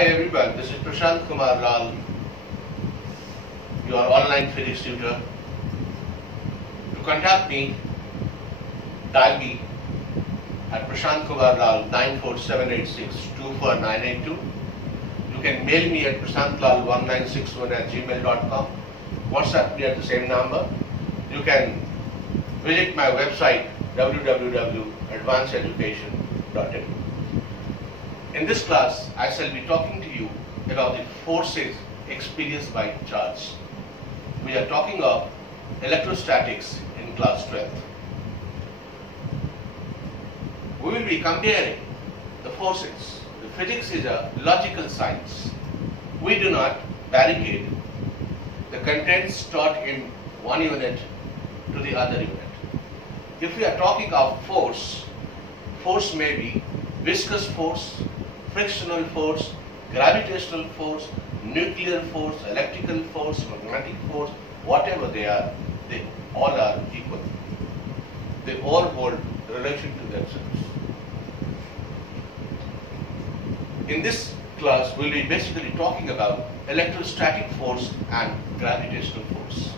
Hi everyone, this is Prashant Kumar Lal, your online physics tutor. To contact me, dial me at Prashant Kumar Lal 94786-24982. You can mail me at prashantlal1961@gmail.com. WhatsApp me at the same number. You can visit my website www.advancededucation.in. In this class, I shall be talking to you about the forces experienced by charge. We are talking of electrostatics in class 12th. We will be comparing the forces. The physics is a logical science. We do not barricade the contents taught in one unit to the other unit. If we are talking of force, force may be viscous force, frictional force, gravitational force, nuclear force, electrical force, magnetic force, whatever they are, they all are equal. They all hold relation to themselves. In this class, we'll be basically talking about electrostatic force and gravitational force.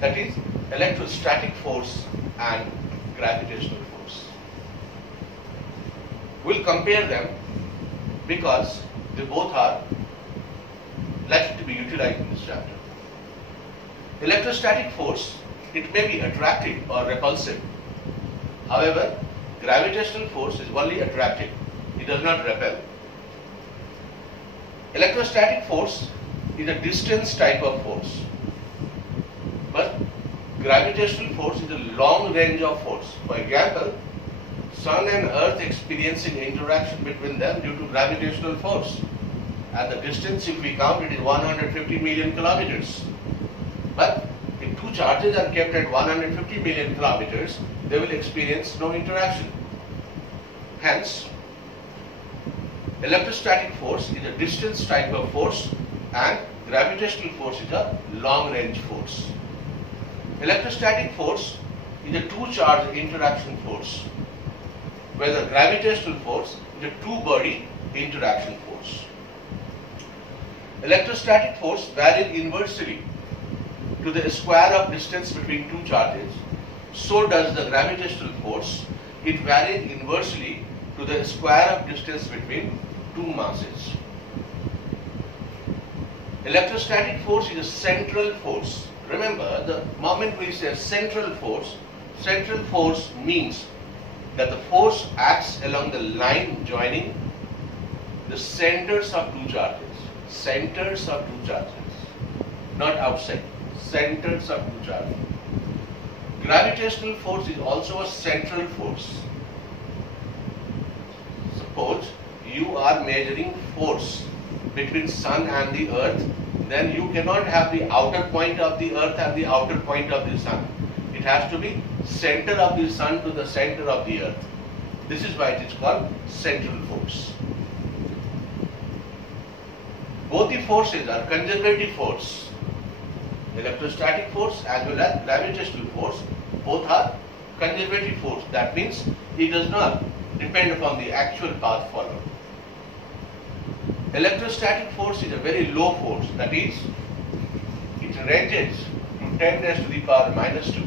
That is, electrostatic force and gravitational force. We'll compare them because they both are likely to be utilized in this chapter. Electrostatic force, it may be attractive or repulsive. However, gravitational force is only attractive. It does not repel. Electrostatic force is a distance type of force. But gravitational force is a long range of force. For example, Sun and Earth experiencing interaction between them due to gravitational force. And the distance, if we count it, is 150 million kilometers. But if two charges are kept at 150 million kilometers, they will experience no interaction. Hence, electrostatic force is a distance type of force and gravitational force is a long range force. Electrostatic force is a two-charge interaction force, whether gravitational force is a two-body interaction force. Electrostatic force varies inversely to the square of distance between two charges. So does the gravitational force. It varies inversely to the square of distance between two masses. Electrostatic force is a central force. Remember, the moment we say central force means that the force acts along the line joining the centers of two charges. Centers of two charges, not outside. Centers of two charges. Gravitational force is also a central force. Suppose you are measuring force between Sun and the Earth, then you cannot have the outer point of the Earth and the outer point of the Sun. It has to be center of the Sun to the center of the Earth. This is why it is called central force. Both the forces are conservative force. Electrostatic force as well as gravitational force, both are conservative force. That means it does not depend upon the actual path followed. Electrostatic force is a very low force. That is, it ranges to 10 raised to the power minus 2.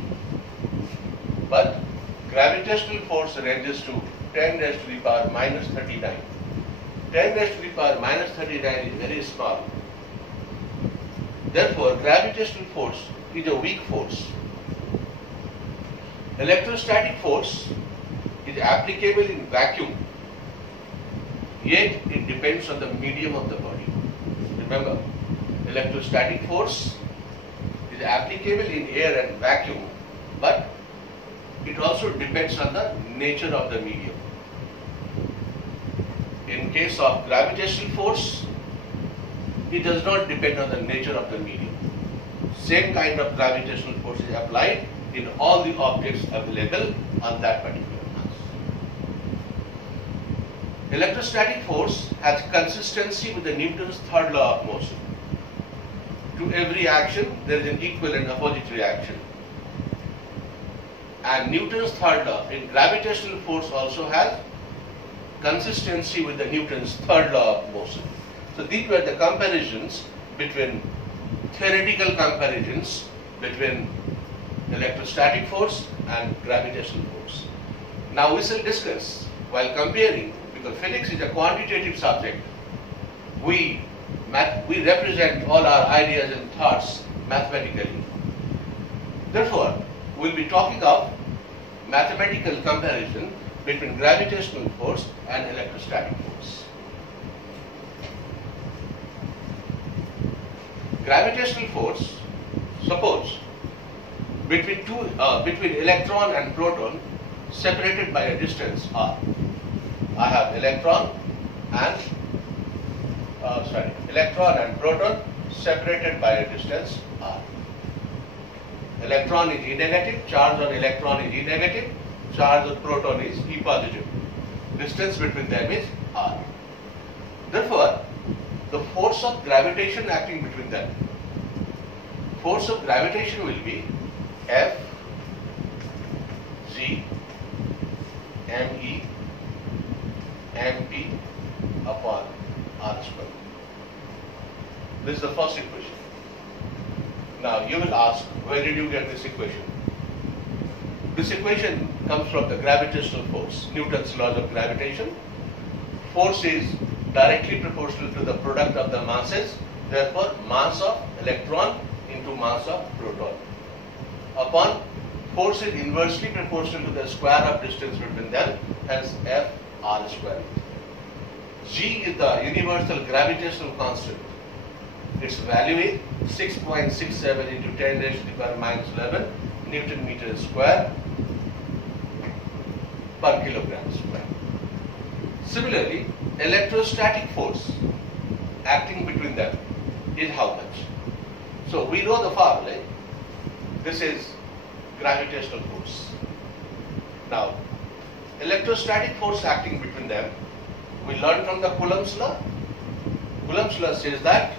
But gravitational force ranges to 10 raised to the power minus 39. 10 raised to the power minus 39 is very small. Therefore, gravitational force is a weak force. Electrostatic force is applicable in vacuum, yet it depends on the medium of the body. Remember, electrostatic force is applicable in air and vacuum, but it also depends on the nature of the medium. In case of gravitational force, it does not depend on the nature of the medium. Same kind of gravitational force is applied in all the objects available on that particular mass. Electrostatic force has consistency with the Newton's third law of motion. To every action, there is an equal and opposite reaction. And Newton's third law in gravitational force also has consistency with the Newton's third law of motion. So these were the comparisons between theoretical comparisons between electrostatic force and gravitational force. Now we shall discuss, while comparing, because physics is a quantitative subject, we represent all our ideas and thoughts mathematically. Therefore, we will be talking of mathematical comparison between gravitational force and electrostatic force. Gravitational force, suppose between electron and proton separated by a distance r. I have electron and proton separated by a distance r. Electron is E negative, charge on electron is E negative, charge on proton is E positive. Distance between them is r. Therefore, the force of gravitation acting between them, force of gravitation will be F G ME MP upon r square. This is the first equation. Now you will ask, where did you get this equation? This equation comes from the gravitational force, Newton's laws of gravitation. Force is directly proportional to the product of the masses, therefore mass of electron into mass of proton. Upon force is inversely proportional to the square of distance between them, hence F r square. G is the universal gravitational constant. Its value is 6.67 into 10 raised to the power minus 11 Newton meter square per kilogram square. Similarly, electrostatic force acting between them is how much? So we know the formula. This is gravitational force. Now, electrostatic force acting between them, we learn from the Coulomb's law. Coulomb's law says that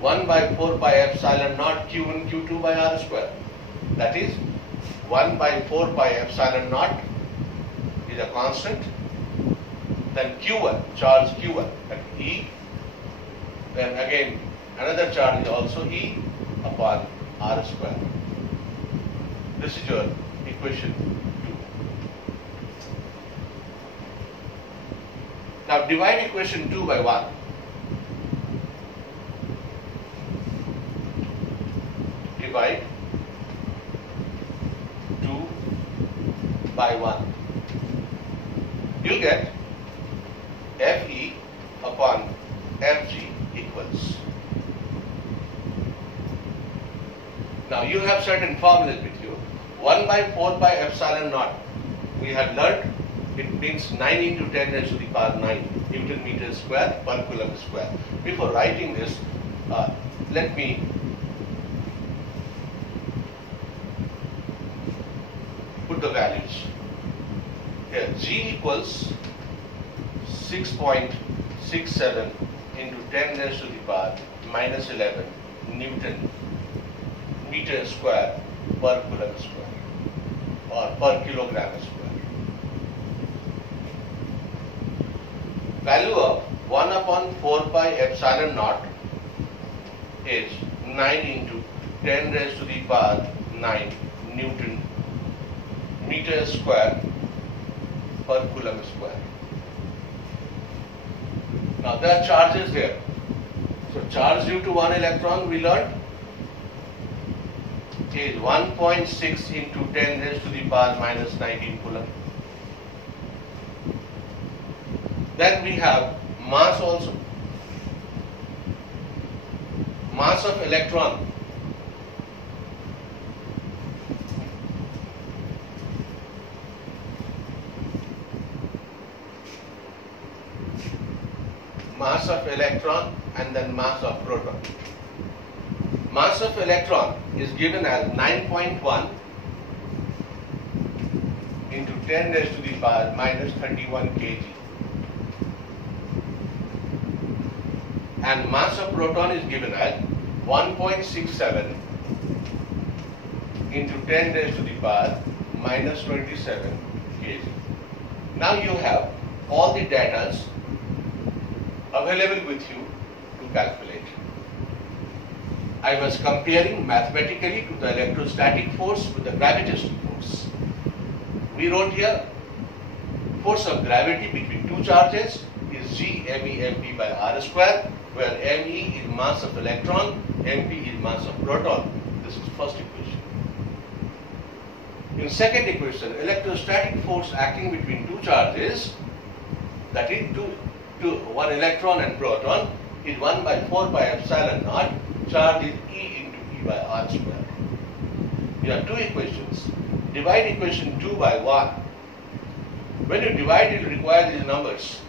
1 by 4 pi epsilon naught Q1 Q2 by r square. That is 1 by 4 pi epsilon naught is a constant. Then Q1, charge Q1 at E. Then again another charge is also E upon r square. This is your equation 2. Now divide equation 2 by 1. Divide 2 by 1. You'll get Fe upon Fg equals. Now you have certain formulas with you. 1 by 4 pi epsilon naught. We have learned it means 9 into 10 raised to the power 9 Newton meter square per coulomb square. Before writing this, let me put the values. Here, G equals 6.67 into 10 raised to the power minus 11 Newton meter square per coulomb square or per kilogram square. Value of 1 upon 4 pi epsilon naught is 9 into 10 raised to the power 9 Newton meter square per coulomb square. Now there are charges here. So charge due to one electron we learned is 1.6 into 10 raised to the power minus 19 coulomb. Then we have mass also. Mass of electron and then mass of proton. Mass of electron is given as 9.1 into 10 raised to the power minus 31 kg. And mass of proton is given as 1.67 into 10 raised to the power minus 27 kg. Now you have all the data available with you to to calculate. I was comparing mathematically to the electrostatic force with the gravitational force. We wrote here force of gravity between two charges is G me mp by r square, where me is mass of electron, mp is mass of proton. This is first equation. In second equation, electrostatic force acting between two charges, that is one electron and proton, is 1 by 4 pi epsilon naught. Charge is E into E by r square. You have two equations. Divide equation 2 by 1. When you divide, it will require these numbers.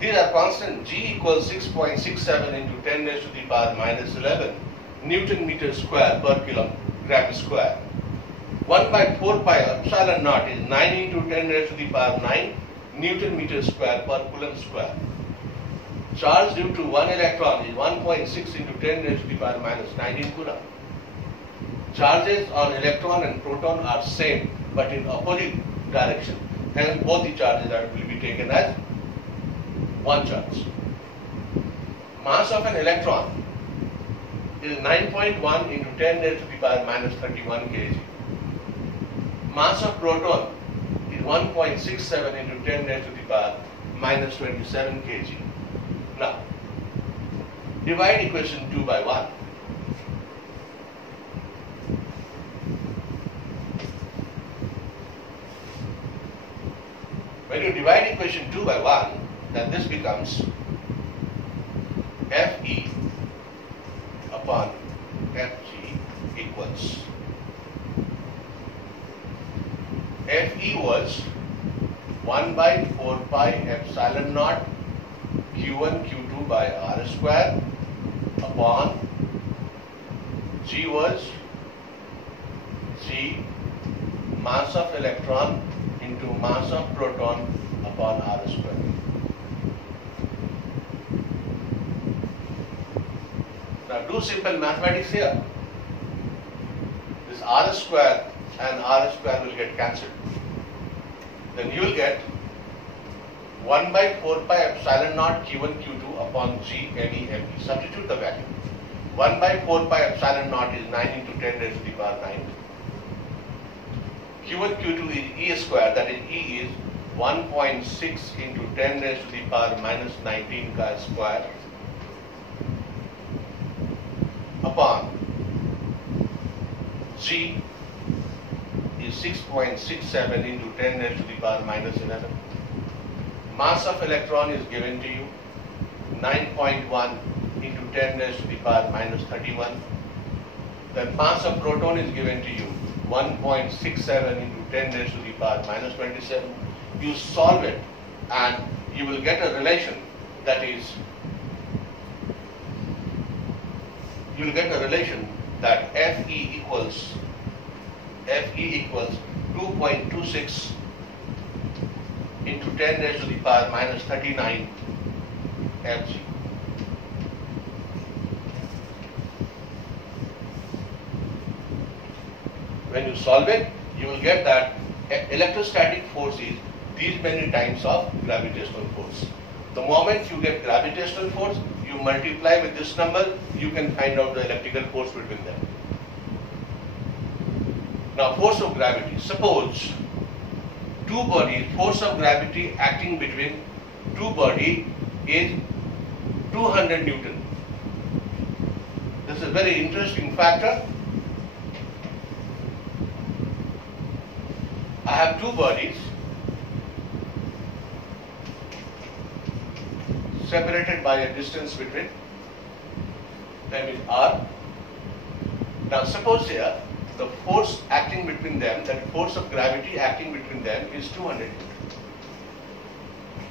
These are constant. G equals 6.67 into 10 raised to the power minus 11 Newton meter square per kilogram square. 1 by 4 pi epsilon naught is 9 into 10 raised to the power 9 Newton meter square per coulomb square. Charge due to one electron is 1.6 into 10 raised to the power minus 19 coulomb. Charges on electron and proton are same, but in opposite direction. Hence, both the charges will be taken as one charge. Mass of an electron is 9.1 into 10 raised to the power minus 31 kg. Mass of proton is 1.67 into 10 raised to the power minus 27 kg. Now, divide equation 2 by 1. When you divide equation 2 by 1, then this becomes Fe upon Fg equals. Fe was 1 by 4 pi epsilon naught Q1 Q2 by R square upon G was G mass of electron into mass of proton upon R square. Now do simple mathematics here. This R square and R square will get cancelled. Then you will get 1 by 4 pi epsilon naught Q1 Q2 upon G me mp. Substitute the value. 1 by 4 pi epsilon naught is 9 into 10 raised to the power 9. Q1 Q2 is E square, that is E is 1.6 into 10 raised to the power minus 19 chi square upon G is 6.67 into 10 raised to the power minus 11. Mass of electron is given to you 9.1 into 10 raised to the power minus 31. The mass of proton is given to you 1.67 into 10 raised to the power minus 27. You solve it and you will get a relation that is, you will get a relation that Fe equals 2.26 into 10 raised to the power minus 39 Fg. When you solve it, you will get that electrostatic force is these many times of gravitational force. The moment you get gravitational force, you multiply with this number, you can find out the electrical force between them. Now, force of gravity. Suppose two bodies, force of gravity acting between two bodies is 200 Newton. This is a very interesting factor. I have two bodies separated by a distance between them is r. Now suppose here the force acting between them, that force of gravity acting between them is 200 Newton.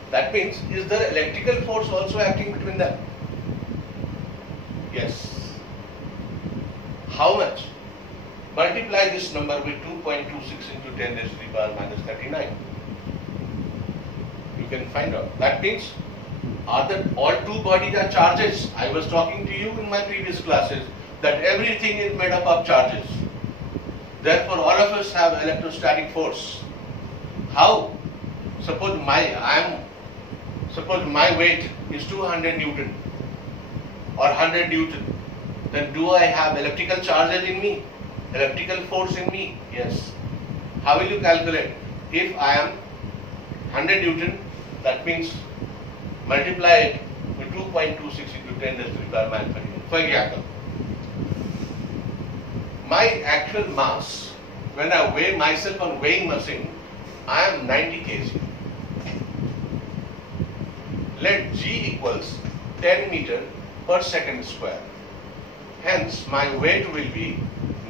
That means, is there electrical force also acting between them? Yes. How much? Multiply this number with 2.26 into 10 raised to the power minus 39. You can find out. That means, all two bodies are charges. I was talking to you in my previous classes that everything is made up of charges. Therefore, all of us have electrostatic force. How? Suppose I am Suppose my weight is 200 Newton or 100 Newton. Then do I have electrical charges in me? Electrical force in me? Yes. How will you calculate? If I am 100 Newton, that means multiply it with 2.26 into 10 raised to the power minus 31. For example, my actual mass, when I weigh myself on weighing machine, I am 90 kg. Let G equals 10 meter per second square. Hence, my weight will be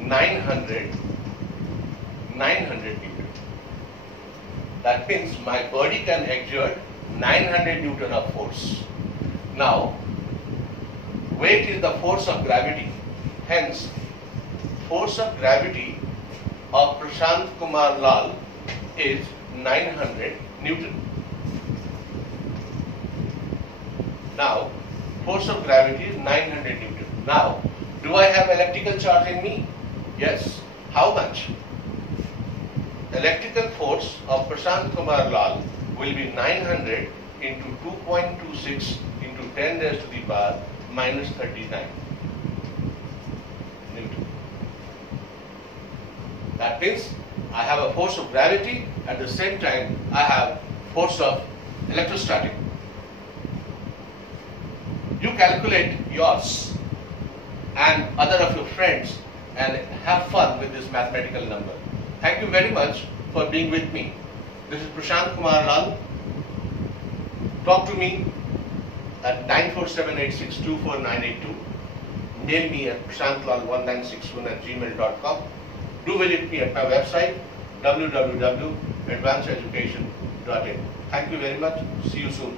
900 Newton. That means my body can exert 900 Newton of force. Now, weight is the force of gravity. Hence, force of gravity of Prashant Kumar Lal is 900 Newton. Now, force of gravity is 900 Newton. Now, do I have electrical charge in me? Yes. How much? Electrical force of Prashant Kumar Lal will be 900 into 2.26 into 10 raised to the power minus 39 Newton. That means I have a force of gravity, at the same time I have force of electrostatic. You calculate yours and other of your friends and have fun with this mathematical number. Thank you very much for being with me. This is Prashant Kumar Lal. Talk to me at 94786249982. Mail me at prashantlal1961@gmail.com. Do visit me at my website www.advancededucation.in. Thank you very much. See you soon.